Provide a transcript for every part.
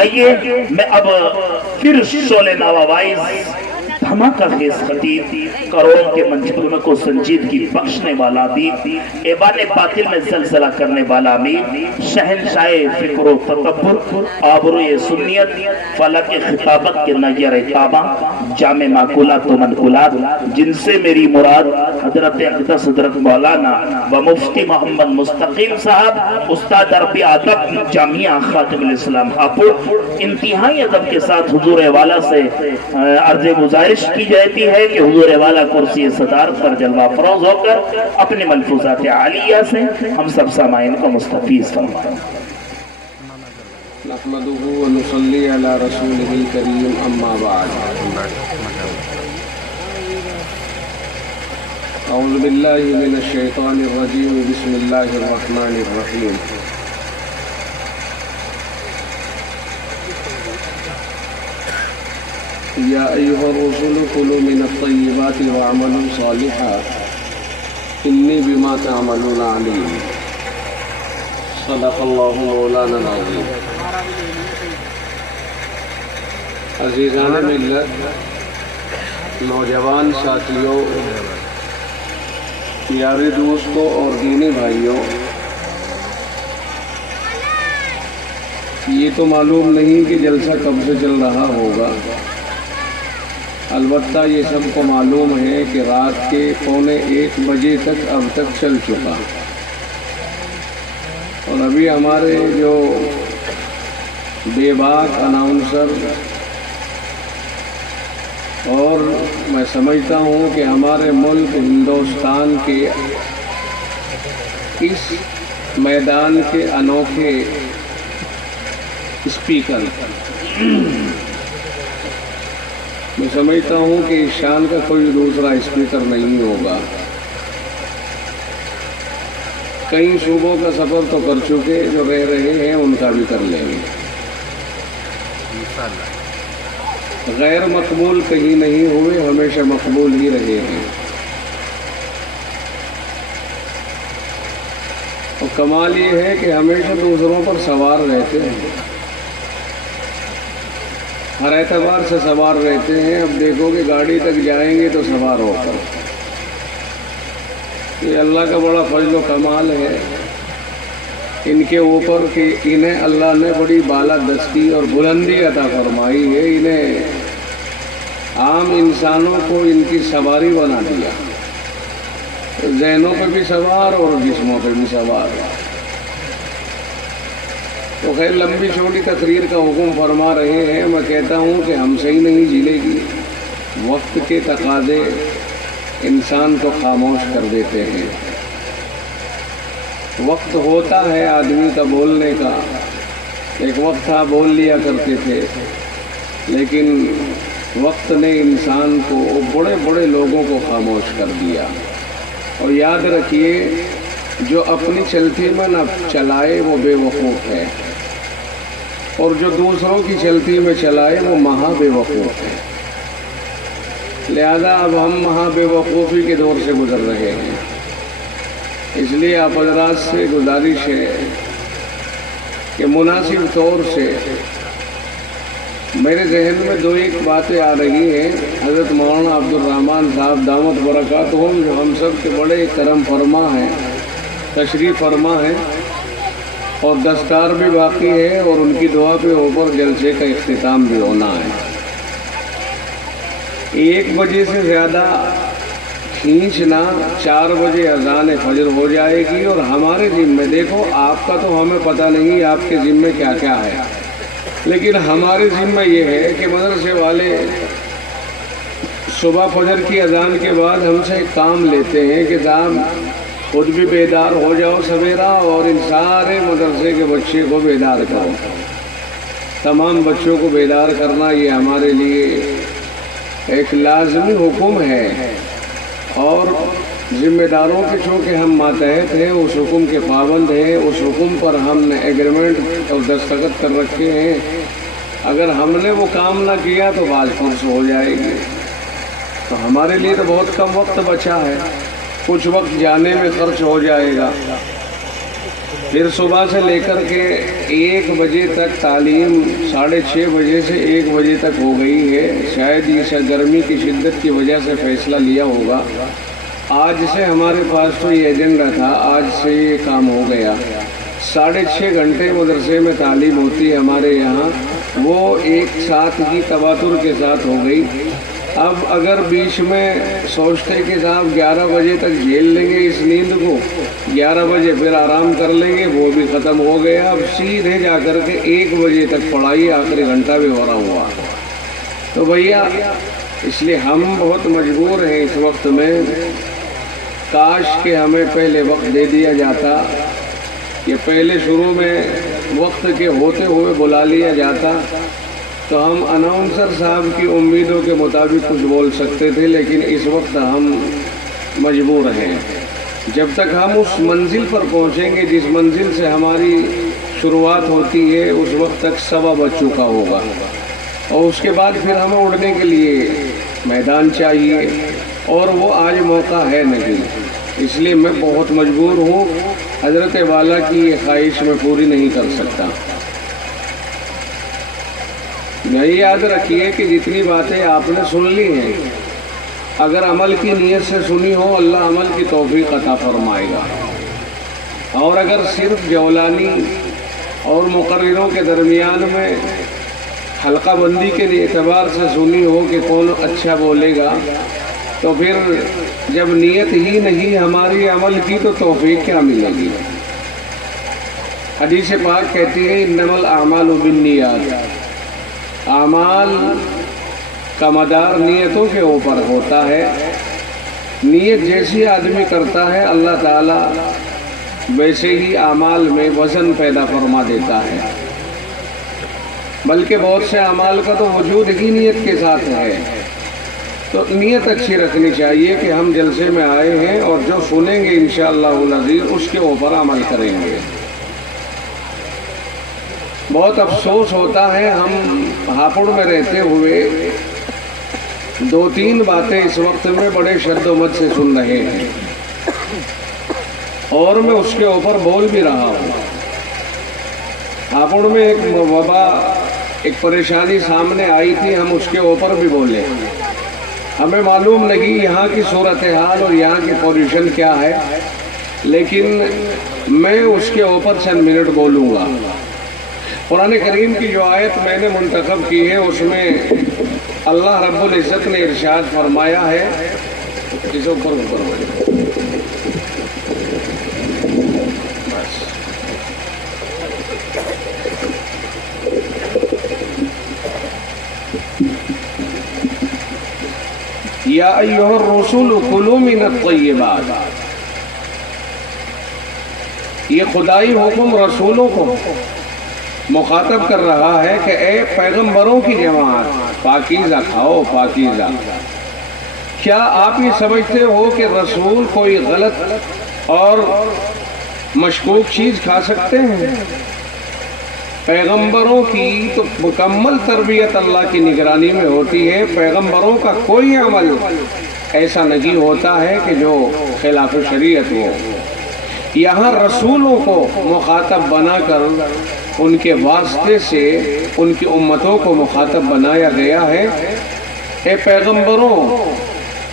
آئیے میں اب پھر شعلے نواوائز دھماکہ خیز خطیب کروڑوں کے منصوبے کو سنجیدگی بخشنے والا بھی ایوان باطل میں زلزلہ کرنے والا بھی شہنشاہ فکر و تکبر آبروئے سنیت فلک خطابت کے نیر تابہ جامع معقولات و منقولات جن سے میری مراد حضرت اقدس حضرت مولانا و مفتی محمد مستقیم صاحب استاد عربی ادب جامعہ خاتم الاسلام ہاپوڑ انتہائی ادب کے ساتھ حضور والا سے عرض گزارش کی جاتی ہے کہ حضور والا کرسی صدارت پر جلوہ فروز ہو کر اپنے ملفوظات عالیہ سے ہم سب سامعین کو مستفیض فرمائیں۔ نحمده ونصلي على رسوله الكريم اما بعد اعوذ باللہ من الشیطان الرجیم بسم اللہ الرحمن الرحیم یا ایہا الرسول کلوا من الطیبات واعملوا صالحا انی بما تعملون علیم صدق اللہ مولانا العظیم۔ عزیزان ملت، نوجوان ساتھیوں، پیارے دوستوں اور دینی بھائیوں، یہ تو معلوم نہیں کہ جلسہ کب سے چل رہا ہوگا، البتہ یہ سب کو معلوم ہے کہ رات کے 1:45 بجے تک اب تک چل چکا، اور ابھی ہمارے جو بے باک اناؤنسر اور میں سمجھتا ہوں کہ ہمارے ملک ہندوستان کے اس میدان کے انوکھے اسپیکر، میں سمجھتا ہوں کہ اس شان کا کوئی دوسرا اسپیکر نہیں ہوگا۔ کئی صوبوں کا سفر تو کر چکے، جو رہ رہے ہیں ان کا بھی کر لیں گے۔ غیر مقبول کہیں نہیں ہوئے، ہمیشہ مقبول ہی رہے ہیں، اور کمال یہ ہے کہ ہمیشہ دوسروں پر سوار رہتے ہیں، ہر اعتبار سے سوار رہتے ہیں۔ اب دیکھو کہ گاڑی تک جائیں گے تو سوار ہو کر، یہ اللہ کا بڑا فضل و کمال ہے ان کے اوپر کہ انہیں اللہ نے بڑی بالادستی اور بلندی عطا فرمائی ہے، انہیں عام انسانوں کو ان کی سواری بنا دیا، ذہنوں پہ بھی سوار اور جسموں پہ بھی سوار۔ تو خیر لمبی چھوٹی تقریر کا حکم فرما رہے ہیں، میں کہتا ہوں کہ ہم سے ہی نہیں جلے گی، وقت کے تقاضے انسان کو خاموش کر دیتے ہیں۔ وقت ہوتا ہے آدمی کا بولنے کا، ایک وقت تھا بول لیا کرتے تھے، لیکن وقت نے انسان کو، بڑے بڑے لوگوں کو خاموش کر دیا۔ اور یاد رکھیے، جو اپنی چلتی میں نہ چلائے وہ بے وقوف ہے، اور جو دوسروں کی چلتی میں چلائے وہ مہا بے وقوف ہے۔ لہذا اب ہم مہا بے وقوفی کے دور سے گزر رہے ہیں، اس لیے آپ حضرات سے گزارش ہے کہ مناسب طور سے میرے ذہن میں دو ایک باتیں آ رہی ہیں۔ حضرت مولانا عبد الرحمن صاحب دامت برکاتہم، جو ہم سب کے بڑے کرم فرما ہیں، تشریف فرما ہے، اور دستار بھی باقی ہے، اور ان کی دعا پہ اوپر جلسے کا اختتام بھی ہونا ہے۔ 1 بجے سے زیادہ کھینچنا، 4 بجے اذان فجر ہو جائے گی، اور ہمارے ذمے، دیکھو آپ کا تو ہمیں پتہ نہیں آپ کے ذمے کیا کیا ہے، لیکن ہمارے ذمہ یہ ہے کہ مدرسے والے صبح فجر کی اذان کے بعد ہم سے ایک کام لیتے ہیں کہ صاحب خود بھی بیدار ہو جاؤ سویرا، اور ان سارے مدرسے کے بچے کو بیدار کرو۔ تمام بچوں کو بیدار کرنا یہ ہمارے لیے ایک لازمی حکم ہے، اور ذمہ داروں کے چونکہ ہم ماتحت ہیں، اس حکم کے پابند ہیں، اس حکم پر ہم نے ایگریمنٹ اور دستخط کر رکھے ہیں۔ اگر ہم نے وہ کام نہ کیا تو باز پرس ہو جائے گی۔ تو ہمارے لیے تو بہت کم وقت بچا ہے، کچھ وقت جانے میں خرچ ہو جائے گا، پھر صبح سے لے کر کے 1 بجے تک تعلیم 6:30 بجے سے 1 بجے تک ہو گئی ہے. شاید یہ گرمی کی شدت کی وجہ سے فیصلہ لیا ہوگا. آج سے ہمارے پاس تو یہ ایجنڈا تھا، آج سے یہ کام ہو گیا. 6.5 گھنٹے مدرسے میں تعلیم ہوتی ہے ہمارے یہاں، وہ ایک ساتھ ہی تباتر کے ساتھ ہو گئی. اب اگر بیچ میں سوچتے کہ صاحب 11 بجے تک جھیل لیں گے اس نیند کو، 11 بجے پھر آرام کر لیں گے، وہ بھی ختم ہو گیا. اب سیدھے جا کر کے 1 بجے تک پڑھائی، آخری گھنٹہ بھی ہو رہا ہوا. تو بھیا اس لیے ہم بہت مجبور ہیں اس وقت میں. کاش کہ ہمیں پہلے وقت دے دیا جاتا، کہ پہلے شروع میں وقت کے ہوتے ہوئے بلا لیا جاتا تو ہم اناؤنسر صاحب کی امیدوں کے مطابق کچھ بول سکتے تھے. لیکن اس وقت ہم مجبور ہیں. جب تک ہم اس منزل پر پہنچیں گے جس منزل سے ہماری شروعات ہوتی ہے، اس وقت تک 1:15 بج چکا ہوگا، اور اس کے بعد پھر ہمیں اڑنے کے لیے میدان چاہیے، اور وہ آج موقع ہے نہیں. اس لیے میں بہت مجبور ہوں. حضرت والا کی یہ خواہش میں پوری نہیں کر سکتا. نہیں، یاد رکھیے کہ جتنی باتیں آپ نے سن لی ہیں، اگر عمل کی نیت سے سنی ہو، اللہ عمل کی توفیق عطا فرمائے گا. اور اگر صرف جولانی اور مقرروں کے درمیان میں حلقہ بندی کے اعتبار سے سنی ہو کہ کون اچھا بولے گا، تو پھر جب نیت ہی نہیں ہماری عمل کی تو توفیق کیا ملے گی؟ حدیث پاک کہتی ہے انما الاعمال بالنیات، اعمال کا مدار نیتوں کے اوپر ہوتا ہے. نیت جیسی آدمی کرتا ہے اللہ تعالیٰ ویسے ہی اعمال میں وزن پیدا فرما دیتا ہے. بلکہ بہت سے اعمال کا تو وجود ہی نیت کے ساتھ ہے. تو نیت اچھی رکھنی چاہیے کہ ہم جلسے میں آئے ہیں اور جو سنیں گے انشاءاللہ العزیز اس کے اوپر عمل کریں گے. بہت افسوس ہوتا ہے، ہم ہاپوڑ میں رہتے ہوئے 2-3 باتیں اس وقت میں بڑے شد و مد سے سن رہے ہیں، اور میں اس کے اوپر بول بھی رہا ہوں. ہاپوڑ میں ایک وبا، ایک پریشانی سامنے آئی تھی، ہم اس کے اوپر بھی بولے. ہمیں معلوم نہیں یہاں کی صورتحال اور یہاں کی پوزیشن کیا ہے، لیکن میں اس کے اوپر چند منٹ بولوں گا. قرآن کریم کی جو آیت میں نے منتخب کی ہے اس میں اللہ رب العزت نے ارشاد فرمایا ہے، اس اوپر یا ایھا الرسول کلوا من الطیبات. یہ خدائی حکم رسولوں کو مخاطب کر رہا ہے کہ اے پیغمبروں کی جماعت، پاکیزہ کھاؤ، پاکیزہ. کیا آپ یہ سمجھتے ہو کہ رسول کوئی غلط اور مشکوک چیز کھا سکتے ہیں؟ پیغمبروں کی تو مکمل تربیت اللہ کی نگرانی میں ہوتی ہے. پیغمبروں کا کوئی عمل ایسا نہیں ہوتا ہے کہ جو خلاف شریعت ہو. یہاں رسولوں کو مخاطب بنا کر ان کے واسطے سے ان کی امتوں کو مخاطب بنایا گیا ہے. اے پیغمبروں،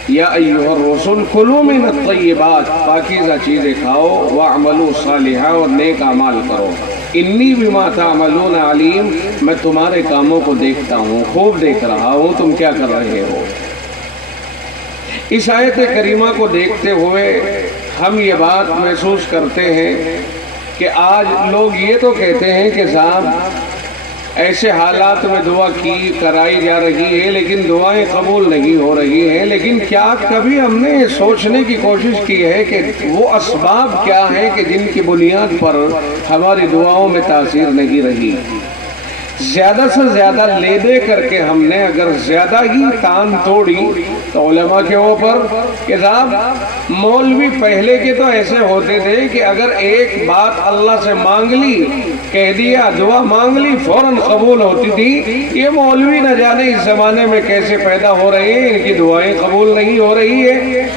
یا ایھا الرسول کلوا من الطیبات، پاکیزہ چیزیں کھاؤ، واعملوا صالحا، اور نیک اعمال کرو. انی بما تعملون علیم، میں تمہارے کاموں کو دیکھتا ہوں، خوب دیکھ رہا ہوں تم کیا کر رہے ہو. اس آیت کریمہ کو دیکھتے ہوئے ہم یہ بات محسوس کرتے ہیں کہ آج لوگ یہ تو کہتے ہیں کہ صاحب ایسے حالات میں دعا کی کرائی جا رہی ہے لیکن دعائیں قبول نہیں ہو رہی ہیں. لیکن کیا کبھی ہم نے سوچنے کی کوشش کی ہے کہ وہ اسباب کیا ہیں کہ جن کی بنیاد پر ہماری دعاؤں میں تاثیر نہیں رہی؟ زیادہ سے زیادہ لے دے کر کے ہم نے اگر زیادہ ہی تان توڑی تو علماء کے اوپر کہ صاحب مولوی پہلے کے تو ایسے ہوتے تھے کہ اگر ایک بات اللہ سے مانگ لی، کہہ دیا، دعا مانگ لی، فوراً قبول ہوتی تھی. یہ مولوی نہ جانے اس زمانے میں کیسے پیدا ہو رہے ہیں، ان کی دعائیں قبول نہیں ہو رہی ہے.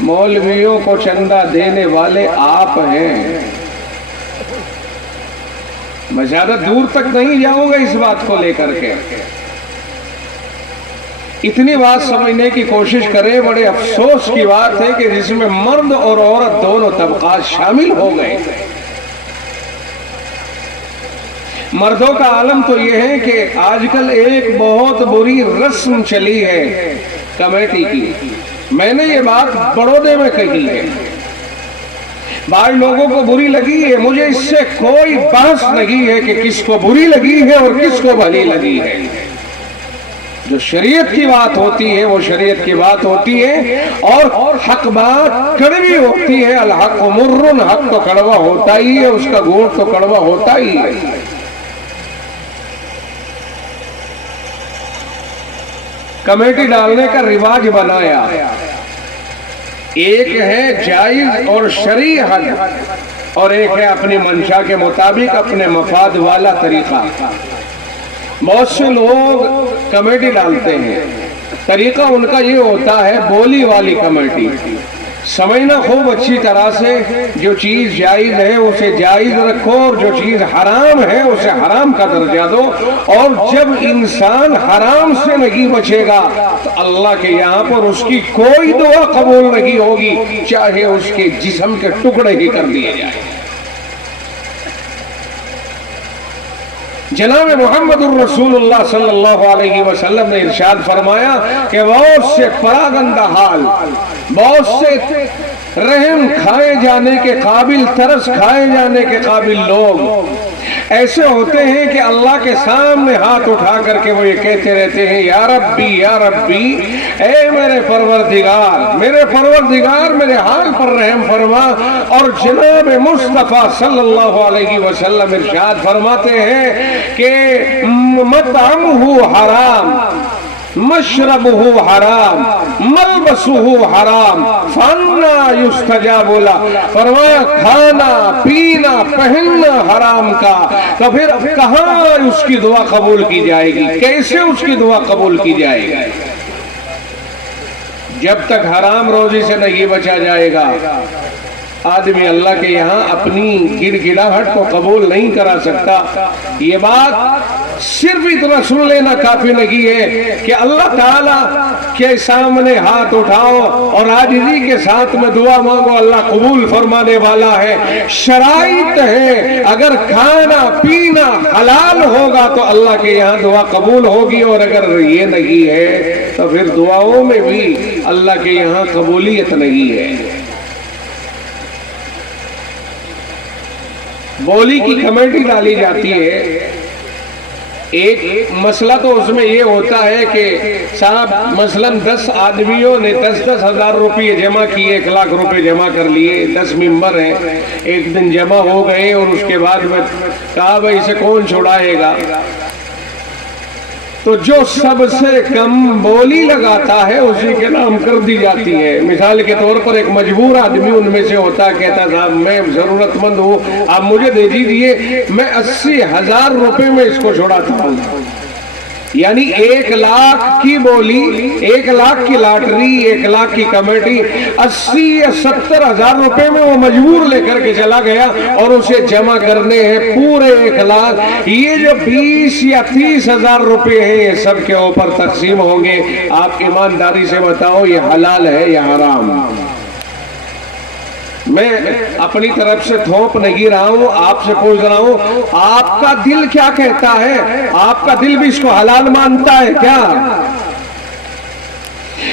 مولویوں کو چندہ دینے والے آپ ہیں. میں زیادہ دور تک نہیں جاؤں گا اس بات کو لے کر کے، اتنی بات سمجھنے کی کوشش کریں۔ بڑے افسوس کی بات ہے کہ جس میں مرد اور عورت دونوں طبقات شامل ہو گئے۔ مردوں کا عالم تو یہ ہے کہ آج کل ایک بہت بری رسم چلی ہے کمیٹی کی۔ میں نے یہ بات بڑودے میں کہی ہے، بعض لوگوں کو بری لگی ہے، مجھے اس سے کوئی بحث نہیں ہے کہ کس کو بری لگی ہے اور کس کو بھلی لگی ہے۔ جو شریعت کی بات ہوتی ہے وہ شریعت کی بات ہوتی ہے، اور حق بات کڑوی ہوتی ہے۔ الحق مر، حق تو کڑوا ہوتا ہی ہے، اس کا گوشت تو کڑوا ہوتا ہی ہے۔ کمیٹی ڈالنے کا رواج بنایا، ایک ہے جائز اور شرعی حق، اور ایک ہے اپنی منشا کے مطابق اپنے مفاد والا طریقہ۔ بہت سے لوگ کمیٹی ڈالتے ہیں، طریقہ ان کا یہ ہوتا ہے بولی والی کمیٹی۔ سمجھنا خوب اچھی طرح سے، جو چیز جائز ہے اسے جائز رکھو، اور جو چیز حرام ہے اسے حرام کا درجہ دو۔ اور جب انسان حرام سے نہیں بچے گا تو اللہ کے یہاں پر اس کی کوئی دعا قبول نہیں ہوگی، چاہے اس کے جسم کے ٹکڑے ہی کر دیے جائیں۔ جناب محمد الرسول اللہ صلی اللہ علیہ وسلم نے ارشاد فرمایا کہ بہت سے پراگندہ حال، بہت سے رحم کھائے جانے کے قابل، ترس کھائے جانے کے قابل لوگ ایسے ہوتے ہیں کہ اللہ کے سامنے ہاتھ اٹھا کر کے وہ یہ کہتے رہتے ہیں، یا ربی یا ربی، اے میرے پروردگار، میرے پروردگار میرے حال پر رحم فرما۔ اور جناب مصطفیٰ صلی اللہ علیہ وسلم ارشاد فرماتے ہیں کہ مطعمہ حرام، مشربہ حرام، ملبسہ حرام، فانا یستجاب لہ۔ فرمایا کھانا پینا پہننا حرام کا، تو پھر کہاں اس کی دعا قبول کی جائے گی، کیسے اس کی دعا قبول کی جائے گی؟ جب تک حرام روزی سے نہیں بچا جائے گا، آدمی اللہ کے یہاں اپنی گڑ گڑاہٹ کو قبول نہیں کرا سکتا۔ یہ بات صرف اتنا سن لینا کافی نہیں ہے کہ اللہ تعالیٰ کے سامنے ہاتھ اٹھاؤ اور عاجزی کے ساتھ میں دعا مانگو، اللہ قبول فرمانے والا ہے۔ شرائط ہے، اگر کھانا پینا حلال ہوگا تو اللہ کے یہاں دعا قبول ہوگی، اور اگر یہ نہیں ہے تو پھر دعاؤں میں بھی اللہ کے یہاں قبولیت نہیں ہے۔ بولی کی کمیٹی ڈالی جاتی ہے، ایک مسئلہ تو اس میں یہ ہوتا ہے کہ صاحب مثلاً 10 آدمیوں نے 10-10 ہزار روپے جمع کیے، 1 لاکھ روپے جمع کر لیے، 10 ممبر ہیں، ایک دن جمع ہو گئے، اور اس کے بعد میں کہا بھائی اسے کون چھوڑائے گا؟ تو جو سب سے کم بولی لگاتا ہے اسی کے نام کر دی جاتی ہے۔ مثال کے طور پر ایک مجبور آدمی ان میں سے ہوتا ہے، کہتا صاحب میں ضرورت مند ہوں، آپ مجھے دے دیجئے، میں 80,000 روپے میں اس کو چھوڑاتا ہوں۔ یعنی 1 لاکھ کی بولی، 1 لاکھ کی لاٹری، 1 لاکھ کی کمیٹی، 80 یا 70 ہزار روپے میں وہ مجبور لے کر کے چلا گیا، اور اسے جمع کرنے ہیں پورے 1 لاکھ۔ یہ جو 20 یا 30 ہزار روپے ہیں یہ سب کے اوپر تقسیم ہوں گے۔ آپ ایمانداری سے بتاؤ یہ حلال ہے یا حرام؟ میں اپنی طرف سے تھوپ نہیں رہا ہوں، آپ سے پوچھ رہا ہوں آپ کا دل کیا کہتا ہے؟ آپ کا دل بھی اس کو حلال مانتا ہے کیا؟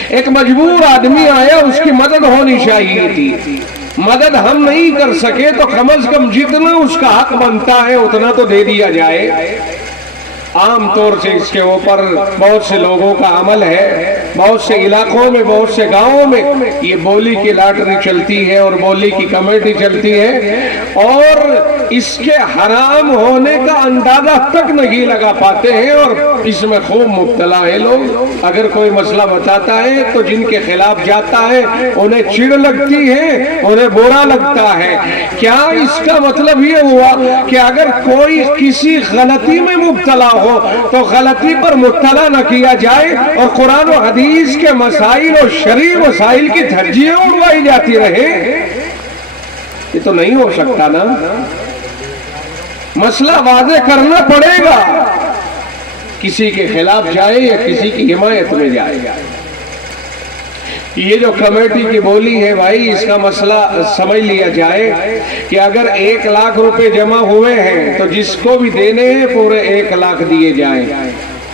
ایک مجبور آدمی آیا، اس کی مدد ہونی چاہیے تھی، مدد ہم نہیں کر سکے تو کم از کم جتنا اس کا حق بنتا ہے اتنا تو دے دیا جائے۔ عام طور سے اس کے اوپر بہت سے لوگوں کا عمل ہے، بہت سے علاقوں میں، بہت سے گاؤں میں یہ بولی کی لاٹری چلتی ہے اور بولی کی کمیٹی چلتی ہے، اور اس کے حرام ہونے کا اندازہ تک نہیں لگا پاتے ہیں، اور اس میں خوب مبتلا ہے لوگ۔ اگر کوئی مسئلہ بتاتا ہے تو جن کے خلاف جاتا ہے انہیں چڑ لگتی ہے، انہیں برا لگتا ہے۔ کیا اس کا مطلب یہ ہوا کہ اگر کوئی کسی غلطی میں مبتلا ہو تو غلطی پر مبتلا نہ کیا جائے، اور قرآن و حدیث کے مسائل اور شرعی مسائل کی دھجیاں اڑوائی جاتی رہے؟ یہ تو نہیں ہو سکتا نا۔ مسئلہ واضح کرنا پڑے گا، کسی کے خلاف جائے یا کسی کی حمایت میں جائے. یہ جو کمیٹی کی بولی ہے بھائی، اس کا مسئلہ سمجھ لیا جائے کہ اگر 1 لاکھ روپے جمع ہوئے ہیں تو جس کو بھی دینے ہیں پورے 1 لاکھ دیے جائیں.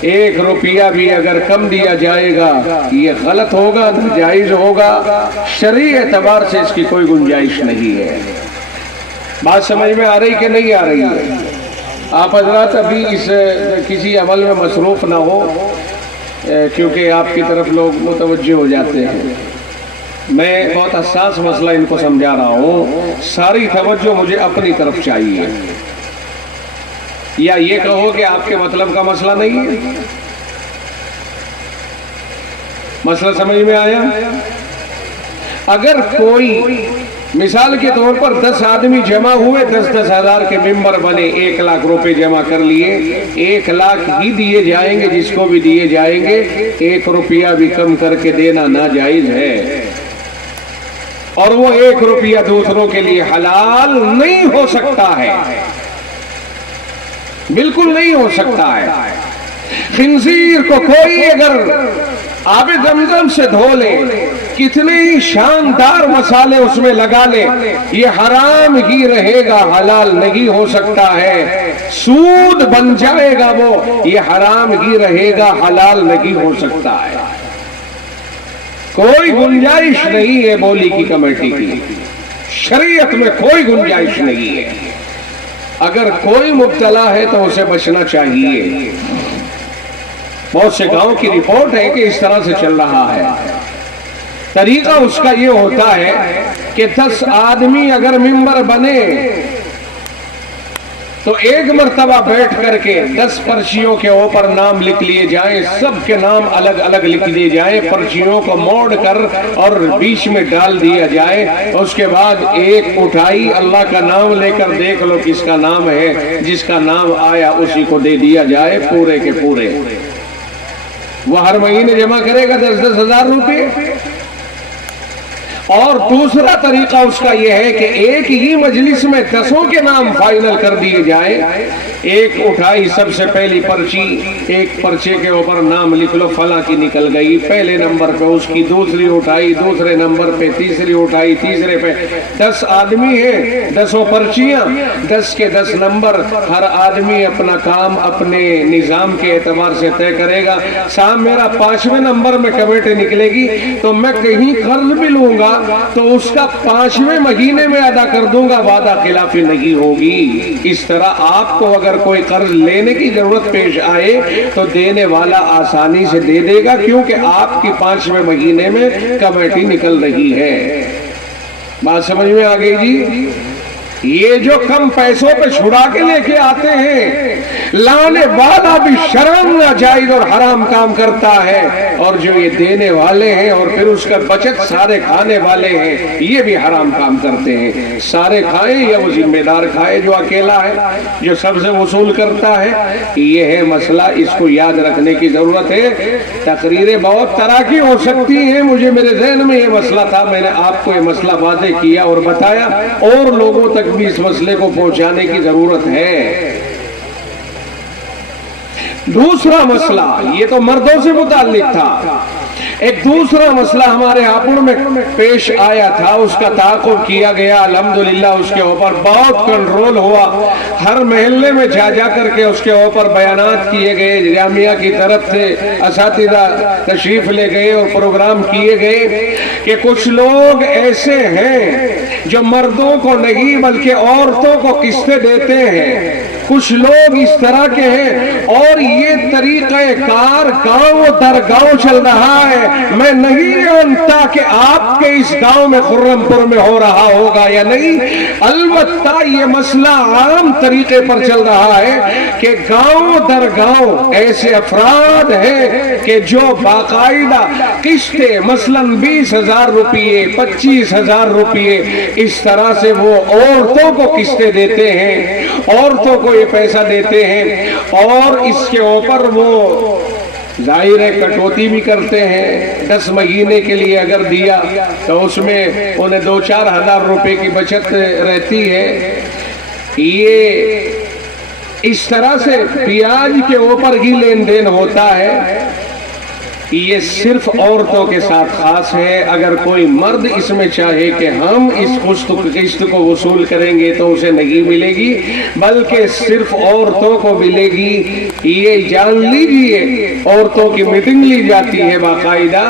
1 روپیہ بھی اگر کم دیا جائے گا یہ غلط ہوگا، ناجائز ہوگا، شرعی اعتبار سے اس کی کوئی گنجائش نہیں ہے. بات سمجھ میں آ رہی کہ نہیں آ رہی ہے؟ آپ حضرات ابھی اس کسی عمل میں مصروف نہ ہو، کیونکہ آپ کی طرف لوگ متوجہ ہو جاتے ہیں. میں بہت حساس مسئلہ ان کو سمجھا رہا ہوں، ساری توجہ مجھے اپنی طرف چاہیے. یا یہ کہو کہ آپ کے مطلب کا مسئلہ نہیں ہے. مسئلہ سمجھ میں آیا؟ اگر کوئی مثال کے طور پر 10 آدمی جمع ہوئے، 10-10 ہزار کے ممبر بنے، 1 لاکھ روپے جمع کر لیے، 1 لاکھ ہی دیے جائیں گے جس کو بھی دیے جائیں گے. 1 روپیہ بھی کم کر کے دینا ناجائز ہے، اور وہ 1 روپیہ دوسروں کے لیے حلال نہیں ہو سکتا ہے، بالکل نہیں ہو سکتا ہے. خنزیر کو کوئی اگر آب زمزم سے دھو لے، کتنے ہی شاندار مسالے اس میں لگا لے، یہ حرام ہی رہے گا، حلال نہیں ہو سکتا ہے. سود بن جائے گا وہ، یہ حرام ہی رہے گا، حلال نہیں ہو سکتا ہے. کوئی گنجائش نہیں ہے بولی کی کمیٹی کی، شریعت میں کوئی گنجائش نہیں ہے. اگر کوئی مبتلا ہے تو اسے بچنا چاہیے. بہت سے گاؤں کی رپورٹ ہے کہ اس طرح سے چل رہا ہے. طریقہ اس کا یہ ہوتا ہے کہ 10 آدمی اگر ممبر بنے تو ایک مرتبہ بیٹھ کر کے 10 پرچیوں کے اوپر نام لکھ لیے جائیں، سب کے نام الگ الگ لکھ لیے جائیں، پرچیوں کو موڑ کر اور بیچ میں ڈال دیا جائے. اس کے بعد ایک اٹھائی، اللہ کا نام لے کر دیکھ لو کس کا نام ہے، جس کا نام آیا اسی کو دے دیا جائے پورے کے پورے. وہ ہر مہینے جمع کرے گا 10-10 ہزار روپے. اور دوسرا طریقہ اس کا یہ ہے کہ ایک ہی مجلس میں 10 کے نام فائنل کر دیے جائے. ایک اٹھائی سب سے پہلی پرچی، ایک پرچے کے اوپر نام لکھ لو فلاں کی نکل گئی، پہلے نمبر پہ اس کی، دوسری اٹھائی دوسرے نمبر پہ، تیسری اٹھائی تیسرے پہ. 10 آدمی ہیں، 10 پرچیاں، 10 کے 10 نمبر. ہر آدمی اپنا کام اپنے نظام کے اعتبار سے طے کرے گا. صاحب میرا 5ویں نمبر میں کمیٹی نکلے گی تو میں کہیں قرض بھی لوں گا تو اس کا 5ویں مہینے میں ادا کر دوں گا، وعدہ خلافی نہیں ہوگی. اس طرح آپ کو اگر کوئی قرض لینے کی ضرورت پیش آئے تو دینے والا آسانی سے دے دے گا، کیونکہ آپ کی 5ویں مہینے میں کمیٹی نکل رہی ہے. بات سمجھ میں آ گئی جی؟ یہ جو کم پیسوں پہ چھڑا کے لے کے آتے ہیں، لانے والا بھی شرم ناجائز اور حرام کام کرتا ہے، اور جو یہ دینے والے ہیں اور پھر اس کا بچت سارے کھانے والے ہیں، یہ بھی حرام کام کرتے ہیں. سارے کھائیں یا وہ ذمہ دار کھائے جو اکیلا ہے، جو سب سے وصول کرتا ہے. یہ ہے مسئلہ، اس کو یاد رکھنے کی ضرورت ہے. تقریریں بہت طرح کی ہو سکتی ہیں، مجھے میرے ذہن میں یہ مسئلہ تھا، میں نے آپ کو یہ مسئلہ واضح کیا اور بتایا، اور لوگوں تک بھی اس مسئلے کو پہنچانے کی ضرورت ہے. دوسرا مسئلہ، یہ تو مردوں سے متعلق تھا. ایک دوسرا مسئلہ ہمارے ہاپوڑ میں پیش آیا تھا، اس کا تعاقب کیا گیا، الحمدللہ اس کے اوپر بہت کنٹرول ہوا. ہر محلے میں جا جا کر کے اس کے اوپر بیانات کیے گئے، جامعہ کی طرف سے اساتذہ تشریف لے گئے اور پروگرام کیے گئے کہ کچھ لوگ ایسے ہیں جو مردوں کو نہیں بلکہ عورتوں کو قسطیں دیتے ہیں. کچھ لوگ اس طرح کے ہیں، اور یہ طریقہ کار گاؤں در گاؤں چل رہا ہے. میں نہیں جانتا کہ آپ کے اس گاؤں میں خرم پور میں ہو رہا ہوگا یا نہیں، البتہ یہ مسئلہ عام طریقے پر چل رہا ہے کہ گاؤں در گاؤں ایسے افراد ہیں کہ جو باقاعدہ قسطیں مثلاً 20,000 روپیے 25,000 روپیے اس طرح سے وہ عورتوں کو قسطیں دیتے ہیں، عورتوں کو یہ پیسہ دیتے ہیں، اور اس کے اوپر وہ ظاہر ہے کٹوتی بھی کرتے ہیں. 10 مہینے کے لیے اگر دیا تو اس میں انہیں 2-4 ہزار روپے کی بچت رہتی ہے. یہ اس طرح سے پیاز کے اوپر ہی لین دین ہوتا ہے، یہ صرف عورتوں کے ساتھ خاص ہے۔ اگر کوئی مرد اس میں چاہے کہ ہم اس قسط کو وصول کریں گے تو اسے نہیں ملے گی، بلکہ صرف عورتوں کو ملے گی۔ یہ جان لیجئے، عورتوں کی میٹنگ لی جاتی ہے باقاعدہ،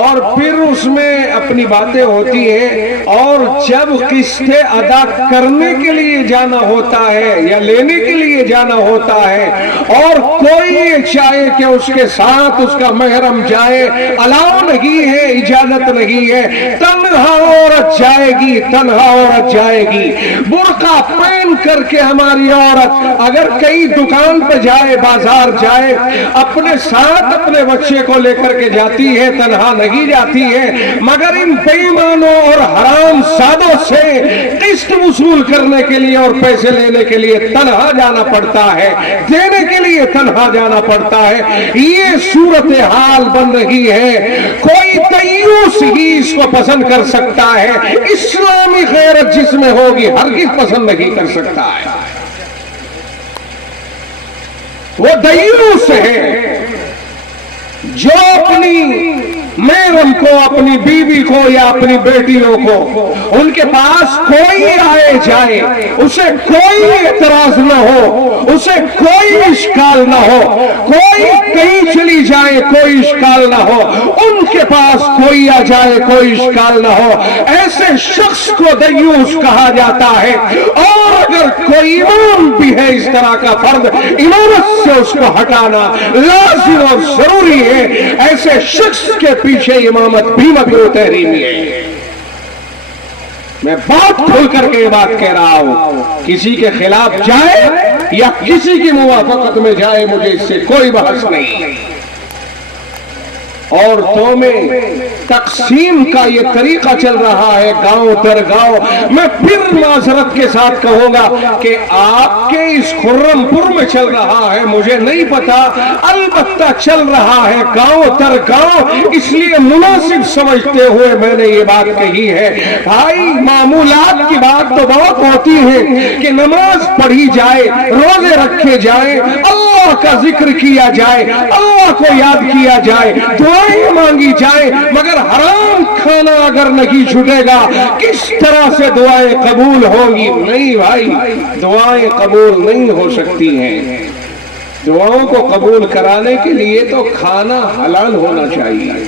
اور پھر اس میں اپنی باتیں ہوتی ہیں، اور جب قسطیں ادا کرنے کے لیے جانا ہوتا ہے یا لینے کے لیے جانا ہوتا ہے، اور کوئی یہ چاہے کہ اس کے ساتھ اس کا محرم جائے، الاؤ نہیں ہے، اجازت نہیں ہے، تنہا عورت جائے گی، تنہا عورت جائے گی۔ برقع پہن کر کے ہماری عورت اگر کئی دکان پہ جائے، بازار جائے، اپنے ساتھ اپنے بچے کو لے کر کے جاتی ہے، تنہا نہیں جاتی ہے، مگر ان بے ایمانوں اور حرام سادوں سے قسط وصول کرنے کے لیے اور پیسے لینے کے لیے تنہا جانا پڑتا ہے، دینے کے لیے تنہا جانا پڑتا ہے۔ یہ صورتحال بن رہی ہے۔ کوئی دیوس ہی اس کو پسند کر سکتا ہے، اسلامی غیرت جس میں ہوگی ہرگز پسند نہیں کر سکتا ہے۔ وہ دیوس ہے جو اپنی محرم کو، اپنی بیوی کو یا اپنی بیٹیوں کو، ان کے پاس کوئی آئے جائے، اسے کوئی اعتراض نہ ہو، اسے کوئی اشکال نہ ہو، کوئی کہیں چلی جائے کوئی اشکال نہ ہو، ان کے پاس کوئی آ جائے کوئی اشکال نہ ہو، ایسے شخص کو دیوس کہا جاتا ہے۔ اور اگر کوئی امام بھی ہے اس طرح کا فرد، امامت سے اس کو ہٹانا لازم اور ضروری ہے۔ ایسے شخص کے پیچھے امامت بھی مکروہ تحریمی ہے۔ میں بہت کھل کر کے یہ بات کہہ رہا ہوں، کسی کے خلاف جائے یا کسی کی موافقت میں جائے، مجھے اس سے کوئی بحث نہیں۔ عورتوں میں تقسیم کا یہ طریقہ چل رہا ہے گاؤں در گاؤں۔ میں پھر معذرت کے ساتھ کہوں گا کہ آپ کے اس خرم پور میں چل رہا ہے، مجھے نہیں پتا، البتہ چل رہا ہے گاؤں در گاؤں، اس لیے مناسب سمجھتے ہوئے میں نے یہ بات کہی ہے۔ بھائی، معمولات کی بات تو بہت ہوتی ہے کہ نماز پڑھی جائے، روزے رکھے جائیں، اللہ کا ذکر کیا جائے، اللہ کو یاد کیا جائے، دعائیں مانگی جائیں، مگر حرام کھانا اگر نہیں چھٹے گا کس طرح سے دعائیں قبول ہوں گی؟ نہیں بھائی، دعائیں قبول نہیں ہو سکتی ہیں۔ دعاؤں کو قبول کرانے کے لیے تو کھانا حلال ہونا چاہیے،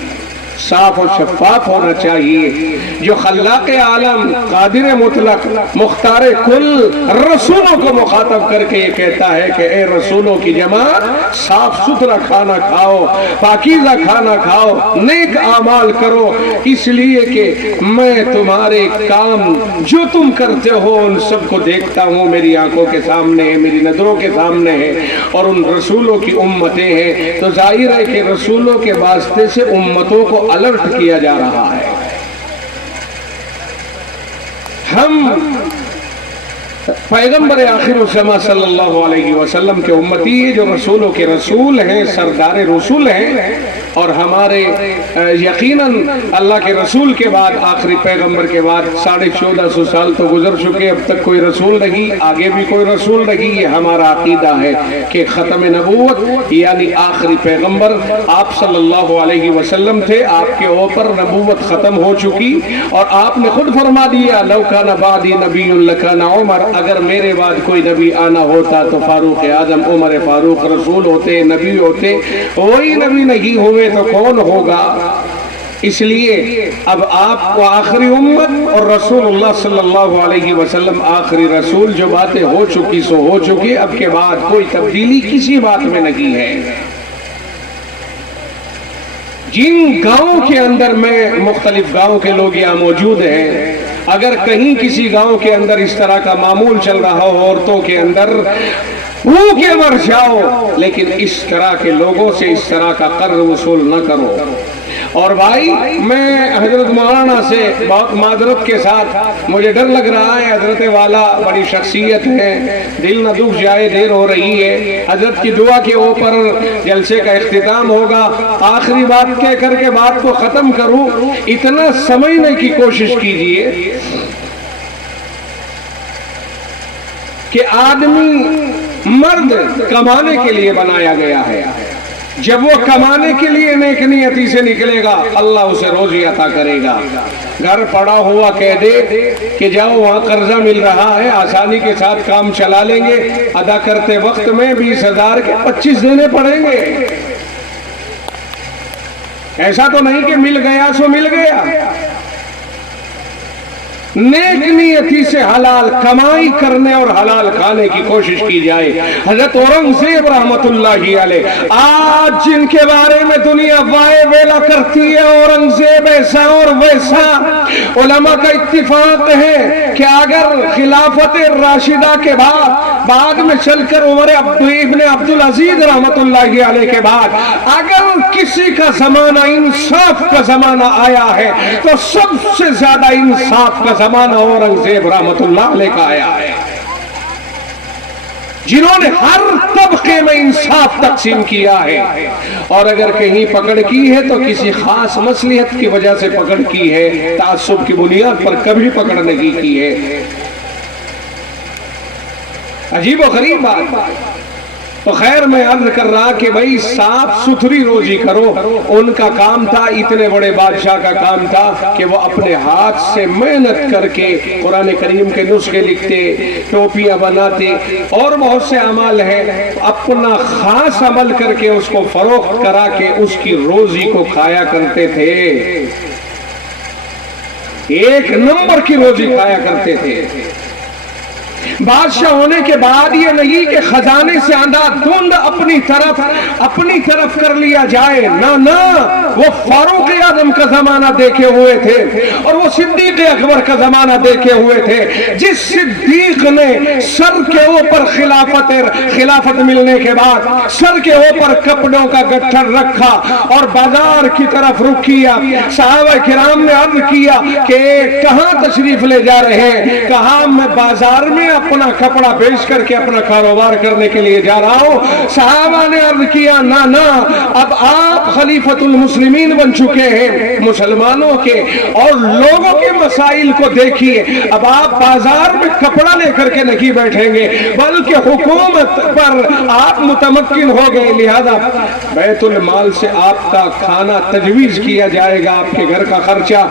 صاف و شفاف ہونا چاہیے۔ جو خلاق عالم، قادر مطلق، مختار کل، رسولوں کو مخاطب کر کے یہ کہتا ہے کہ اے رسولوں کی جماعت، صاف ستھرا کھانا کھاؤ، پاکیزہ کھانا کھاؤ، نیک اعمال کرو، اس لیے کہ میں تمہارے کام جو تم کرتے ہو ان سب کو دیکھتا ہوں، میری آنکھوں کے سامنے ہے، میری نظروں کے سامنے ہے، اور ان رسولوں کی امتیں ہیں، تو ظاہر ہے کہ رسولوں کے واسطے سے امتوں کو الرٹ کیا جا رہا ہے۔ ہم پیغمبر آخر الزماں صلی اللہ علیہ وسلم کے امتی ہیں، جو رسولوں کے رسول ہیں، سردار رسول ہیں، اور ہمارے یقیناً اللہ کے رسول کے بعد، آخری پیغمبر کے بعد 1450 سال تو گزر چکے، اب تک کوئی رسول نہیں، آگے بھی کوئی رسول نہیں۔ یہ ہمارا عقیدہ ہے کہ ختم نبوت یعنی آخری پیغمبر آپ صلی اللہ علیہ وسلم تھے، آپ کے اوپر نبوت ختم ہو چکی، اور آپ نے خود فرما دیا لو کان بعدی نبی لکان عمر، اگر میرے بعد کوئی نبی آنا ہوتا تو فاروق اعظم عمر فاروق رسول ہوتے، نبی ہوتے، وہی نبی نہیں ہوئے تو کون ہوگا؟ اس لیے اب آپ کو آخری امت اور رسول اللہ صلی اللہ علیہ وسلم آخری رسول، جو باتیں ہو چکی سو ہو چکی، اب کے بعد کوئی تبدیلی کسی بات میں نہیں ہے۔ جن گاؤں کے اندر میں، مختلف گاؤں کے لوگ یہاں موجود ہیں، اگر کہیں کسی گاؤں کے اندر اس طرح کا معمول چل رہا ہو، عورتوں کے اندر بھوکے مر جاؤ، لیکن اس طرح کے لوگوں سے اس طرح کا قرض وصول نہ کرو۔ اور بھائی، میں حضرت مولانا سے بہت معذرت کے ساتھ، مجھے ڈر لگ رہا ہے، حضرت والا بڑی شخصیت ہے، دل نہ دکھ جائے، دیر ہو رہی ہے، حضرت کی دعا کے اوپر جلسے کا اختتام ہوگا۔ آخری بات کہہ کر کے بات کو ختم کروں، اتنا سمجھنے کی کوشش کیجئے کہ آدمی مرد کمانے کے لیے بنایا گیا ہے. جب وہ کمانے کے لیے نیک نیتی سے نکلے گا اللہ اسے روزی عطا کرے گا. گھر پڑا ہوا کہہ دے کہ جاؤ وہاں قرضہ مل رہا ہے آسانی کے ساتھ کام چلا لیں گے, ادا کرتے وقت میں 20,000 کے 25 دینے پڑیں گے. ایسا تو نہیں کہ مل گیا سو مل گیا. نیک نیتی سے حلال کمائی کرنے اور حلال کھانے کی کوشش کی جائے. حضرت اورنگزیب رحمت اللہ علیہ, آج جن کے بارے میں دنیا وائے ویلا کرتی ہے اورنگزیب ایسا اور ویسا, علماء کا اتفاق ہے کہ اگر خلافت راشدہ کے بعد میں چل کر عمر ابن عبدالعزیز رحمت اللہ علیہ کے بعد اگر کسی کا زمانہ انصاف کا زمانہ آیا ہے تو سب سے زیادہ انصاف کا زمانہ اورنگزیب رحمت اللہ علیہ کا آیا ہے, جنہوں نے ہر طبقے میں انصاف تقسیم کیا ہے. اور اگر کہیں پکڑ کی ہے تو کسی خاص مصلحت کی وجہ سے پکڑ کی ہے, تعصب کی بنیاد پر کبھی پکڑ نہیں کی ہے. عجیب و غریب بات. تو خیر میں عرض کر رہا کہ بھئی صاف ستھری روزی کرو. ان کا کام تھا, اتنے بڑے بادشاہ کا کام تھا کہ وہ اپنے ہاتھ سے محنت کر کے قرآن کریم کے نسخے لکھتے, ٹوپیاں بناتے اور بہت سے عمل ہیں, اپنا خاص عمل کر کے اس کو فروخت کرا کے اس کی روزی کو کھایا کرتے تھے. ایک نمبر کی روزی کھایا کرتے تھے. بادشاہ ہونے کے بعد یہ نہیں کہ خزانے سے اندھا دھند اپنی طرف کر لیا جائے, نہ وہ فاروق اعظم کا زمانہ دیکھے ہوئے تھے اور وہ صدیق اکبر کا زمانہ دیکھے ہوئے تھے. جس صدیق نے سر کے اوپر خلافت ملنے کے بعد سر کے اوپر کپڑوں کا گٹھر رکھا اور بازار کی طرف رخ کیا, صحابہ کرام نے عرض کیا کہ کہاں تشریف لے جا رہے ہیں؟ کہا میں بازار میں اپنا کپڑا بیچ کر کے اپنا کاروبار کرنے کے لیے جا رہا ہوں. صحابہ نے عرض کیا نہ اب آپ خلیفۃ المسلمین بن چکے ہیں مسلمانوں کے, اور لوگوں کے مسائل کو دیکھیے. اب آپ بازار میں کپڑا لے کر کے نہیں بیٹھیں گے بلکہ حکومت پر آپ متمکن ہو گئے, لہذا بیت المال سے آپ کا کھانا تجویز کیا جائے گا, آپ کے گھر کا خرچہ.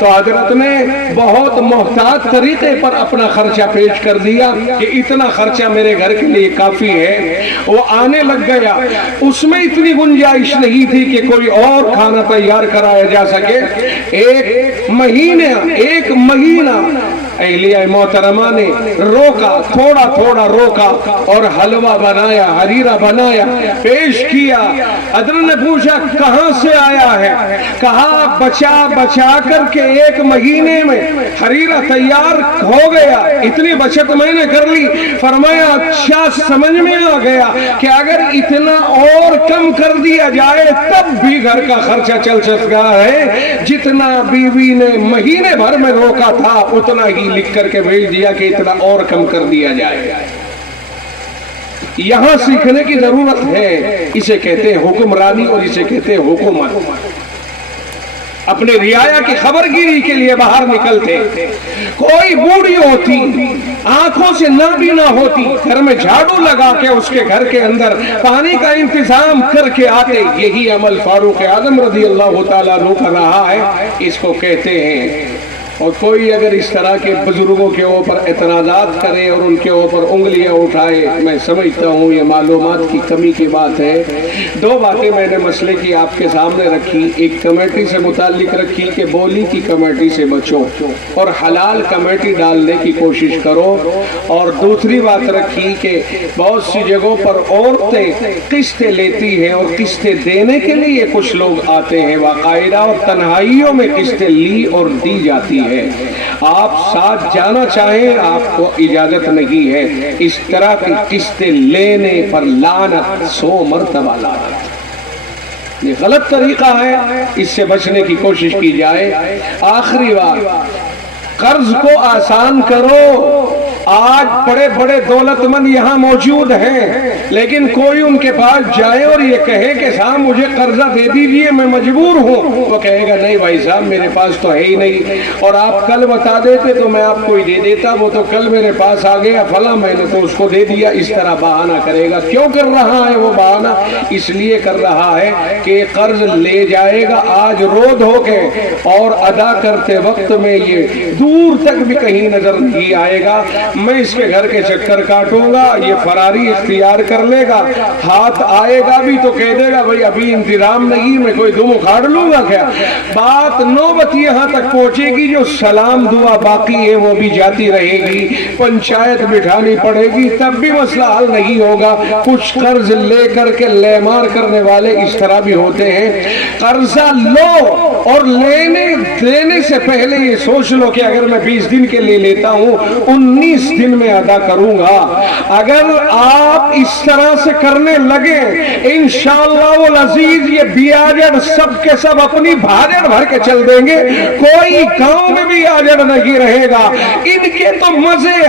تو حضرت نے بہت محتاط طریقے پر اپنا خرچہ پیش کر دیا کہ اتنا خرچہ میرے گھر کے لیے کافی ہے. وہ آنے لگ گیا, اس میں اتنی گنجائش نہیں تھی کہ کوئی اور کھانا تیار کرایا جا سکے. ایک مہینہ اہلیہ محترمہ نے روکا, تھوڑا روکا اور حلوہ بنایا, حریرہ بنایا, پیش کیا. حضرت نے پوچھا کہاں سے آیا ہے؟ کہا بچا کر کے ایک مہینے میں حریرہ تیار ہو گیا, اتنی بچت میں نے کر لی. فرمایا اچھا سمجھ میں آ گیا کہ اگر اتنا اور کم کر دیا جائے تب بھی گھر کا خرچہ چل سکتا ہے. جتنا بیوی نے مہینے بھر میں روکا تھا اتنا ہی لکھ کر کے بھیج دیا کہ اتنا اور کم کر دیا جائے. یہاں سیکھنے کی ضرورت ہے. اسے کہتے ہیں حکمرانی اور اسے کہتے ہیں حکومت. اپنے رعایا کی خبر گیری کے لیے باہر نکلتے, کوئی بوڑھی ہوتی آنکھوں سے نابینا ہوتی, گھر میں جھاڑو لگا کے اس کے گھر کے اندر پانی کا انتظام کر کے آتے. یہی عمل فاروق اعظم رضی اللہ تعالیٰ عنہ کر رہا ہے, اس کو کہتے ہیں. اور کوئی اگر اس طرح کے بزرگوں کے اوپر اعتراضات کرے اور ان کے اوپر انگلیاں اٹھائے, میں سمجھتا ہوں یہ معلومات کی کمی کی بات ہے. دو باتیں میں نے مسئلے کی آپ کے سامنے رکھی. ایک کمیٹی سے متعلق رکھی کہ بولی کی کمیٹی سے بچو اور حلال کمیٹی ڈالنے کی کوشش کرو, اور دوسری بات رکھی کہ بہت سی جگہوں پر عورتیں قسطیں لیتی ہیں اور قسطیں دینے کے لیے کچھ لوگ آتے ہیں باقاعدہ, اور تنہائیوں میں قسطیں لی اور دی جاتی ہے. آپ ساتھ جانا چاہیں آپ کو اجازت نہیں ہے. اس طرح کی قسطیں لینے پر لعنت 100 مرتبہ لعنت. یہ غلط طریقہ ہے, اس سے بچنے کی کوشش کی جائے. آخری بات, قرض کو آسان کرو. آج بڑے بڑے دولت مند یہاں موجود ہیں، لیکن کوئی ان کے پاس جائے اور یہ کہے کہ صاحب مجھے قرضہ دے دیجیے میں مجبور ہوں، وہ کہے گا نہیں بھائی صاحب میرے پاس تو ہے ہی نہیں، اور آپ کل بتا دیتے تو میں آپ کو ہی دے دیتا، وہ تو کل میرے پاس آ گیا فلاں میں نے تو اس کو دے دیا، اس طرح بہانہ کرے گا۔ کیوں کر رہا ہے وہ بہانہ؟ اس لیے کر رہا ہے کہ قرض لے جائے گا آج رو دھو کے، اور ادا کرتے وقت میں یہ دور تک بھی کہیں نظر نہیں آئے گا، میں اس کے گھر کے چکر کاٹوں گا، یہ فراری اختیار کر لے گا، ہاتھ آئے گا بھی تو کہہ دے گا بھائی ابھی انتظام نہیں، میں کوئی دم اکھاڑ لوں گا کیا؟ بات نوبت یہاں تک پہنچے گی جو سلام دعا باقی ہے وہ بھی جاتی رہے گی، پنچایت بٹھانی پڑے گی، تب بھی مسئلہ حل نہیں ہوگا۔ کچھ قرض لے کر کے لے مار کرنے والے اس طرح بھی ہوتے ہیں، قرضہ لو اور دینے سے پہلے یہ سوچ لو کہ اگر میں 20 دن کے لیے لیتا ہوں 19 دن میں ادا کروں گا۔ اگر آپ اس طرح سے کرنے لگے انشاءاللہ والعزیز یہ بیاجڑ سب کے سب اپنی بھاجڑ بھر کے چل دیں گے، کوئی گاؤں میں بھی آجڑ نہیں رہے گا۔ ان کے تو مزے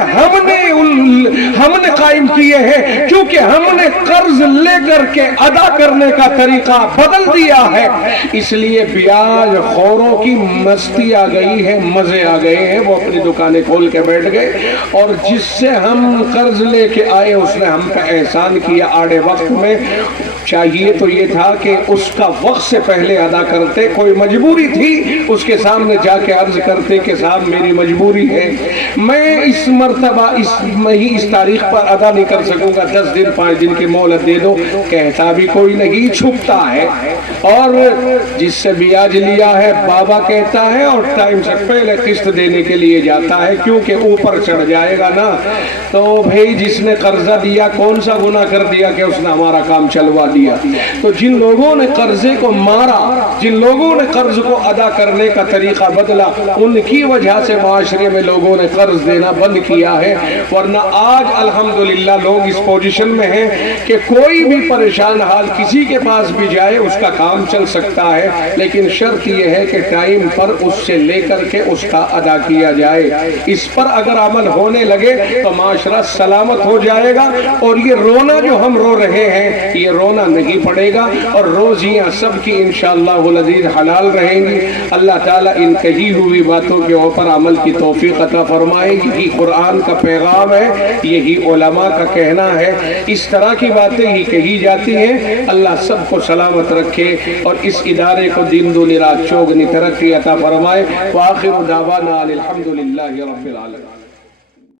ہم نے قائم کیے ہیں، کیونکہ ہم نے قرض لے کر کے ادا کرنے کا طریقہ بدل دیا ہے، اس لیے بیاج خوروں کی مستی آ گئی ہے، مزے آ گئے ہیں، وہ اپنی دکانیں کھول کے بیٹھ گئے، اور جس سے ہم قرض لے کے آئے اس نے ہم کا احسان کیا آڑے وقت میں، چاہیے تو یہ تھا کہ اس کا وقت سے پہلے ادا کرتے، کوئی مجبوری تھی اس کے سامنے جا کے عرض کرتے کہ صاحب میری مجبوری ہے، میں اس مرتبہ اس تاریخ پر ادا نہیں کر سکوں گا، 10 دن 5 دن کی مہلت دے دو، کہتا بھی کوئی نہیں، چھپتا ہے، اور جس سے بیاج لیا ہے بابا کہتا ہے اور ٹائم سے پہلے قسط دینے کے لیے جاتا ہے، کیونکہ اوپر چڑھ جائے گا نا، تو بھئی جس نے قرضہ دیا کون سا گناہ کر دیا کہ اس نے ہمارا کام چلوا دیا؟ تو جن لوگوں نے قرضے کو مارا، جن لوگوں نے قرض کو ادا کرنے کا طریقہ بدلا، ان کی وجہ سے معاشرے میں لوگوں نے قرض دینا بند کیا ہے، ورنہ آج الحمدللہ لوگ اس پوزیشن میں ہیں کہ کوئی بھی پریشان حال کسی کے پاس بھی جائے اس کا کام چل سکتا ہے، لیکن شرط یہ ہے کہ ٹائم پر اس سے لے کر کے اس کا ادا کیا جائے۔ اس پر اگر عمل ہونے لگے تو معاشرہ سلامت ہو جائے گا، اور یہ رونا جو ہم رو رہے ہیں یہ رونا نہیں پڑے گا، اور روزیاں سب کی انشاءاللہ العزیز حلال رہیں گی۔ اللہ تعالیٰ ان کہی ہوئی باتوں کے اوپر عمل کی توفیق عطا فرمائے، یہی قرآن کا پیغام ہے، یہی علماء کا کہنا ہے، اس طرح کی باتیں ہی کہی جاتی ہیں۔ اللہ سب کو سلامت رکھے اور اس ادارے کو دین دنیا چوگنی ترقی عطا فرمائے۔ وآخر دعوانا الحمدللہ رب العالمین۔